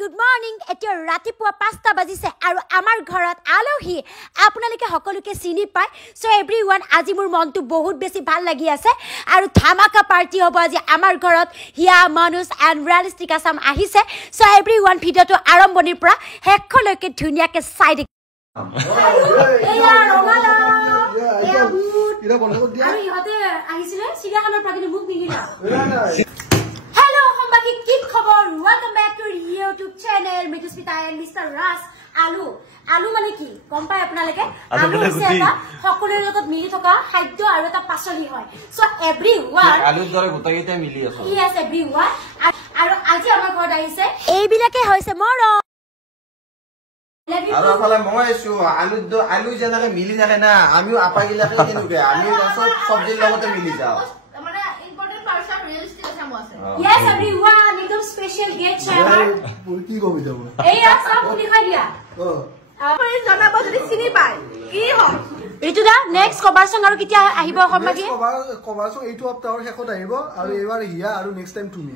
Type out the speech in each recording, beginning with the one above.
good morning. Etio ratipua 5টা বাজিছে আৰু আমাৰ ঘৰত আলহী আপোনালোকে সকলোকে চিনি পায় so everyone আজি মোৰ মনটো বহুত বেছি ভাল লাগি আছে আৰু ধামাকা পাৰ্টি হ'ব আজি আমাৰ ঘৰত হিয়া মানুষ and realistic asam আহিছে so everyone ভিডিওটো আৰম্ভণিৰ পৰা হেকলৈকে ধুনিয়াকে চাই দিক এয়া ৰমালা ইৰা বন্ধ দিয়া আৰু ইহতে আহিছিলে চিৰিয়াখানাৰ প্ৰাগিনী মুখ নিলিলা কি খবৰ welcome back to YouTube channel Mituspita and Mr. Ras আলু মানে কি গম পায় আপোনালোকে আলু হৈছে এটা সকলোৰে লগত মিলি থকা খাদ্য আৰু এটা পাচলি হয় so everyone আলুৰ দৰে গোটাইটা মিলি আছে yes everyone আৰু আজি আমাৰ ঘৰত আহিছে এইবিলাকে হৈছে মোৰ আৰু আফালে মই আছো আলু যেনেকৈ মিলি থাকে না আমিও আপাগিলাকে কেনেকৈ আমি সব সবজিৰ লগতে মিলি যাওঁ Yes, everyone. Ekdom special guest chaimer. Ki kobi jabo. Ei sab kuni khai dia. Apni jana bajari chini pai. Ki ho? Etu da next cover song aru kitia ahibo khomagi. Cover song eitu haftar hekot ahibo aru ebar hiya aru next time tumi.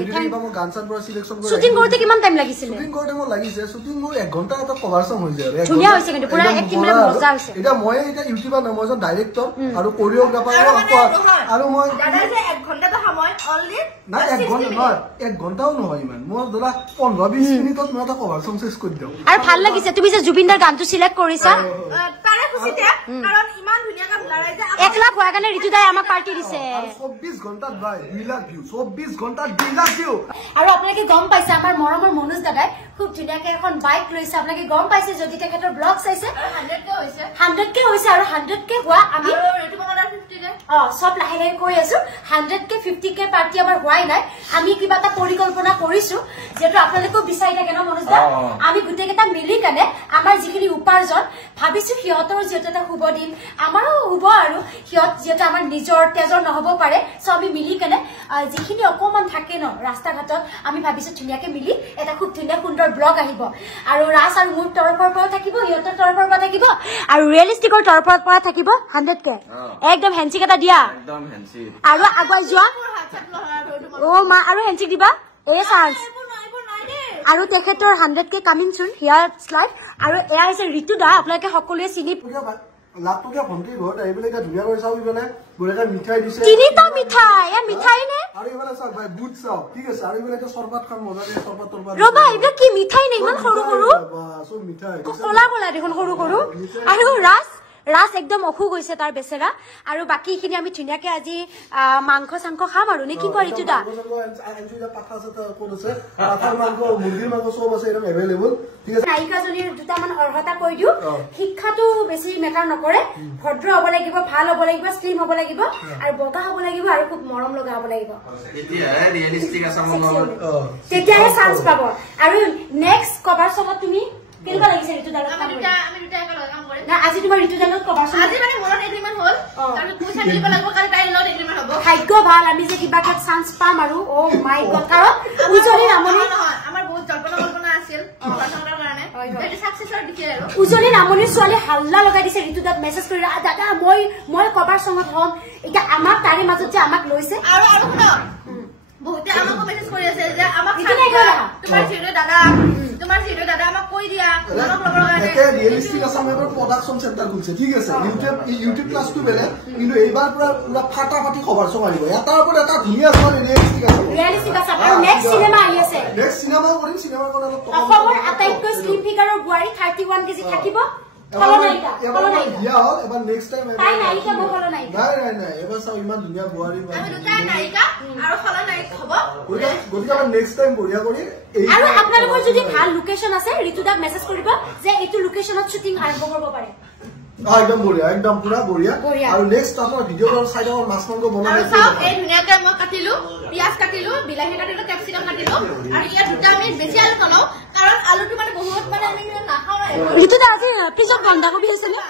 Video iba mo gan san pura selection kore. Shooting korte kiman time lagisile? Shooting korte mo lagise shooting mo 1 ঘন্টা এটা cover song hoy jare. Dhuniya hoise kintu pura acting mera moza hoise. Eta moi eta YouTuber na moi jon director aru choreographer aru moi dada je 1 ঘন্টা ta samoy only না 1 ঘন্টা নয় 1 ঘন্টাও নহয় ইমান মই ধৰা 15-20 মিনিটত মই এটা cover song শেষ কৰি দিও আৰু ভাল লাগিছে তুমি যে জুবিনদাৰ গানটো সিলেক্ট কৰিছা তাৰে খুচিতে কাৰণ ইমান ধুনিয়া গান লৰাই যে 1 লাখ হোৱা কাৰণে ঋতুদাই আমাক পাৰ্টি দিছে 24 ঘন্টাত ভাই 2 লাখ ভিউ 24 ঘন্টাত 2 লাখ ভিউ আৰু আপোনালোকে গম পাইছে আমাৰ মৰমৰ মনোজ দাদাই খুব ধুনিয়াকে এখন বাইক লৈছে আপোনালোকে গম পাইছে যদি তেখেতৰ ব্লগ চাইছে 100k হৈছে আৰু 100k হোৱা আমি ৰেডি বনাৰ 50k সব লাহে লাহে কৈ আছো 100k 50k পাৰ্টি আমাৰ হোৱাই নাই আমি কিবা এটা পৰিকল্পনা কৰিছো যেটো আপোনালোকে বিচাৰি থাকে ন মনোজ দা আমি গুটেকেটা মিলি কানে আমাৰ যিখিনি উপাৰ্জন ভাবিছো হিয়তৰ যেটা শুভ দিন আমাৰো হ'ব আৰু হিয়ত যেটা আমাৰ নিজৰ তেজৰ নহব পাৰে সো আমি মিলি কানে যিখিনি অকমান থাকে ন ৰাস্তা ঘাটত আমি ভাবিছো ধুনিয়াকে মিলি এটা খুব ধুনিয়া সুন্দৰ ব্লগ আহিব আৰু ৰাস আৰু মোৰ তৰফৰ পৰা থাকিব হিয়তৰ তৰফৰ পৰা থাকিব আৰু ৰিয়েলিষ্টিকৰ তৰফৰ পৰা থাকিব 100k একদম হেনচিক এটা দিয়া একদম হেনচিক আৰু আগুৱাই যোৱা ও মা আৰু হেনচিক দিবা এই চান্স আৰু তেখেতৰ 100k কামিং সুন হিয়াৰ স্লাইড আৰু এয়া হৈছে ঋতুদা আপোনালোকে সকলোৱে চিনি লাটুকে ভন্টি ঘৰত আহিবলে এটা ধুনিয়া কৰি চাও ইবলে বৰেকা মিঠাই দিছে তিনিটা মিঠাই এ মিঠাই নে আৰু ইবলে চাও ভাই বুট চাও ঠিক আছে আৰু ইবলে এটা শৰবত খাম মজা দিয়ে শৰবত তৰবা ৰবা এটা কি মিঠাই নে ইমান সৰু সৰু সব মিঠাই কলা কলা দেখোন সৰু সৰু আৰু ৰাস একদম অখু গৈছে তাৰ বেচেৰা আৰু বাকিখিনি আমি ধুনিয়াকে আজি মাংস সাংখ খাম আৰু নে কি কয় ঋতুদা নায়িকাজনীৰ দুটামান অৰ্হতা কৈ দিও শিক্ষাটো বেছি মেটাৰ নকৰে ভদ্ৰ হ'ব লাগিব ভাল হ'ব লাগিব স্লিম হ'ব লাগিব আৰু বগা হ'ব লাগিব আৰু খুব মৰম লগা হ'ব লাগিব এতিয়া ৰিয়েলিষ্টিক আসামৰ তেতিয়াহে চান্স পাব আৰু নেক্সট কভাৰ সঙত তুমি কেনেকুৱা লাগিছে ঋতুদা আমি দুটা কাম কৰিম না আজি তোমাৰ ঋতুদাৰ লগত কভাৰ সঙ আজি মানে মোৰ এগ্ৰিমেন্ট হ'ল আৰু পইচা দিব লাগিব কাৰণ তাইৰ লগত এগ্ৰিমেন্ট হ'ব ভাগ্য ভাল আমি যে কিবা এটা চান্স পাম আৰু ও মাই গড কাৰণ উজলি নামনি আমাৰ বহুত কল্পনা আছিল কভাৰ কাৰণে এটা সাকসেছৰ দিছে আৰু উজলি নামনি ছোৱালী হাল্লা লগাই দিছে ঋতুদাক মেছেজ কৰি দাদা মই কভাৰ সঙত হ'ম এটা আমাক তাৰে মাজত যে আমাক লৈছে আৰু শুন বহুতে আমাক মেছেজ কৰি আছে যে আমাক তোমাৰ জিৰো দাদা আমাক কৈ দিয়া অলপ লগা একে ৰিয়েলিষ্টিক আসামৰ প্ৰডাকশন সেন্টাৰ খুলছে ঠিক আছে ইউটিউব ক্লাছটো বেলে কিন্তু এইবাৰ পুৰা ফাটাফাটি খবৰ সব আহিব এটাৰ ওপৰত এটা ধুনিয়া সব ৰিয়েলিষ্টিক আসাম আৰু নেক্সট সিনেমা আহি আছে নেক্সট সিনেমা কৰিম সিনেমা কৰা অসমৰ আটাইতকৈ স্লিম ফিগাৰৰ গুৱাৰী 31 কেজি থাকিব খলনায়িকা ইয়া হল এবাৰ নেক্সট টাইম তাই নায়িকা মই খলনায়িকা নাই এবাৰ চাও ইমান ধুনিয়া গুৱাৰী আমি দুটা নায়িকা আৰু খলনায়িকা হ'ব গতিকে আমি নেক্সট টাইম বঢ়িয়া কৰি আৰু আপোনালোকৰ যদি ভাল লোকেশন আছে ঋতুদাক মেছেজ কৰিব যে এইটো লোকেশনত শুটিং আৰম্ভ কৰিব পাৰে একদম বঢ়িয়া একদম পুৰা বঢ়িয়া আৰু নেক্সট আমাৰ ভিডিওৰ সাইডৰ মাছ মাংস বনালে এই ধুনিয়াকে মই কাটিলো পিয়াজ কাটিলো বিলাহী কাটিলো ক্যাপসিকাম কাটিলো আৰু ইয়া দুটা আমি বেছি আলু বনাও কাৰণ আলুটো মানে বহুত মানে আমি নাখাও না ঋতুদা আজি পিছত বন্ধাকবি আছে নে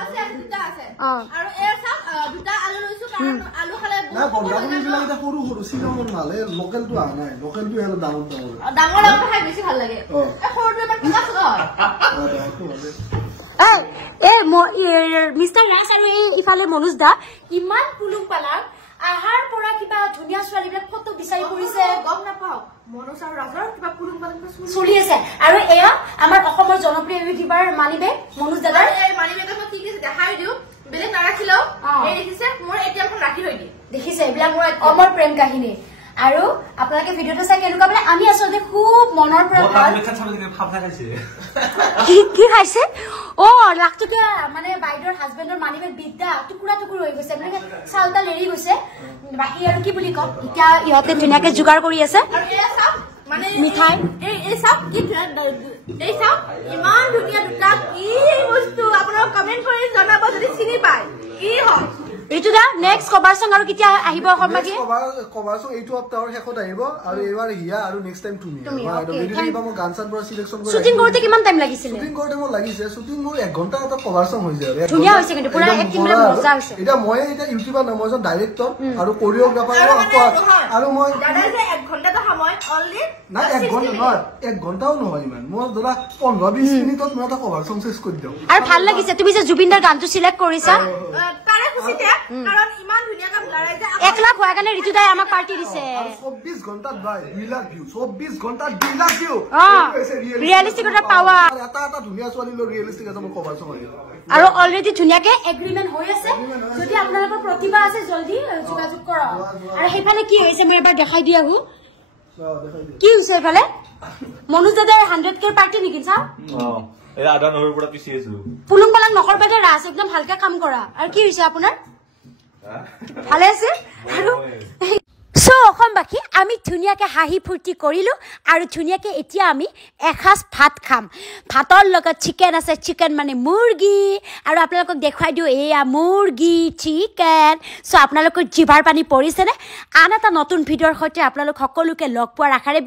আছে দুটা আছে আৰু এই সব দুটা আলু লৈছো কাৰণ আলু খালে না বন্ধাকবি বিলাক এটা সৰু সৰু সিলমৰ মালে লোকেলটো আ নাই লোকেলটো হেল ডাঙৰ ডাঙৰ খাই বেছি ভাল লাগে এই সৰুটো এবাৰ কিবা হয় মিষ্টাৰ ৰাজ আৰু এই ইফালে মনোজ দা ইমান পুলুং পালাং আহাৰ পৰা কিবা ধুনীয়া ছোৱালীবিলাক ফটো বিচাৰি ফুৰিছে গম নাপাও মনোজ আৰু ৰাজৰ কিবা পুৰুং পালন চলি আছে আৰু এয়া আমাৰ অসমৰ জনপ্ৰিয় ইউটিউবাৰ মানিবেগ মনোজ দাদাৰ এই মানিবেগক মই কি কি দেখাই দিও বেলেগ নাৰাখিলো এই দেখিছে মোৰ এটিএমখন ৰাখি থৈ দি দেখিছে এইবিলাক মোৰ অমৰ প্ৰেম কাহিনী আৰু আপোনালোকে ভিডিওটো চাই কেনেকুৱা মানে আমি আচলতে খুব মনৰ পৰা কি খাইছে অ লাখটকীয়া মানে বাইদেউৰ হাজবেণ্ডৰ মানিবেগ বিদ্যা টুকুৰা টুকুৰ হৈ গৈছে মানে চাউলডাল এৰি গৈছে বাকী আৰু কি বুলি কম এতিয়া ইহঁতে ধুনীয়াকে যোগাৰ কৰি আছে আৰু এয়া চাওক মানে মিঠাই এই চাওক কি এই চাওক ইমান ধুনীয়া দুটা কি বস্তু আপোনালোক কমেন্ট কৰি জনাব যদি চিনি পায় কি হয় এইটো দা নেক্সট কভাৰ সং আৰু কেতিয়া আহিব অসমবাগী কভাৰ সং এইটো সপ্তাহৰ শেষত আহিব আৰু এবাৰ হিয়া আৰু নেক্সট টাইম তুমি মই গান চান পৰা সিলেকশন কৰি শুটিং কৰোতে কিমান টাইম লাগিছিল শুটিং কৰোতে মোৰ লাগিছে শুটিং মোৰ 1 ঘণ্টা এটা কভাৰ সং হৈ যায় ধুনীয়া হৈছে কিন্তু পুৰা এক্টিং মানে মজা হৈছে এটা মই এটা ইউটিউবাৰ নহয় মই এজন ডাইৰেক্টৰ আৰু কোৰিওগ্ৰাফাৰ আৰু মই দাদা যে 1 ঘণ্টাটা সময় অনলি না 1 ঘণ্টা নহয় 1 ঘণ্টাও নহয় ইমান মই ধৰা 15-20 মিনিটত মই এটা কভাৰ সং শেষ কৰি দিওঁ আৰু ভাল লাগিছে তুমি যে জুবিনদাৰ গানটো সিলেক্ট কৰিছা তাৰে খুচিতে কাৰণ ইমান ধুনীয়া কাম লৰাই যে 1 লাখ হোৱা কাৰণে ঋতুদাই আমাক পাৰ্টি দিছে 24 ঘণ্টাত বাই 2 লাখ ভিউ 24 ঘণ্টাত 2 লাখ ভিউ ৰিয়েলিষ্টিক এটা পাৱা এটা ধুনীয়া ছোৱালী লৈ ৰিয়েলিষ্টিক এটা মোৰ কভাৰ সং আৰু অলৰেডি ধুনীয়াকে এগ্ৰিমেন্ট হৈ আছে যদি আপোনালোকৰ প্ৰতিভা আছে জলদি যোগাযোগ কৰক আৰু সেইফালে কি হৈছে মই এবাৰ দেখাই দি আহো কি হৈছে এইফালে মনোজ দাদাৰ 100K পাৰ্টি নেকি চা এই আদা নহৰুৰ পৰা পিছি আছো পুলুং পালাং নকৰবাগে ৰাস একদম ভালকে কাম কৰা আৰু কি হৈছে আপোনাৰ ভালে আছে আৰু সো অসমবাসী আমি ধুনীয়াকে হাঁহি ফূৰ্তি কৰিলো আৰু ধুনীয়াকে এতিয়া আমি এসাঁজ ভাত খাম ভাতৰ লগত চিকেন আছে চিকেন মানে মুৰ্গী আৰু আপোনালোকক দেখুৱাই দিওঁ এয়া মুৰ্গী চিকেন সো আপোনালোকৰ জিভাৰ পানী পৰিছেনে আন এটা নতুন ভিডিঅ'ৰ সৈতে আপোনালোক সকলোকে লগ পোৱাৰ আশাৰে